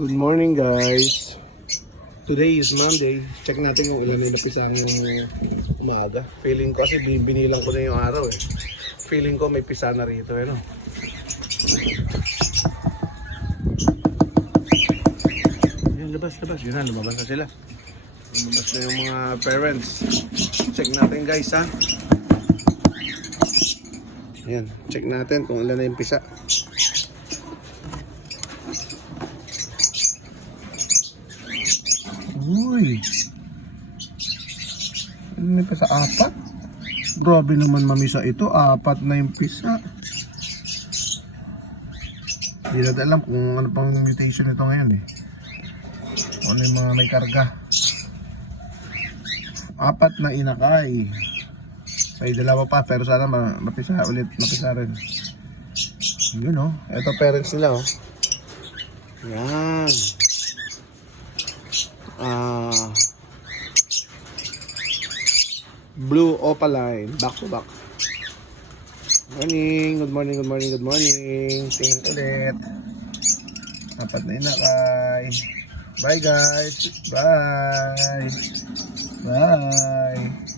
Good morning guys. Today is Monday. Check natin kung ilan na napisang yung umaga. Feeling ko kasi binilang ko na yung araw eh. Feeling ko may pisa na rito eh no. Yan, labas. Yun na, lumabas na sila. Lumabas na yung mga parents. Check natin guys ha. Ayan, check natin kung ilan na yung pisa. Uy, ano pa sa apat? Grabe naman mamisa ito, apat na yung pisa. Hindi natin alam kung ano pang mutation ito ngayon eh. Ano yung mga may karga. Apat na inakay. May dalawa pa pero sana mapisa ulit, mapisa rin. Yun oh, ito parents nila oh. Yan. Blue opaline, back to back. Good morning. Tingin ulit. Apat na inakay. Bye guys. Bye.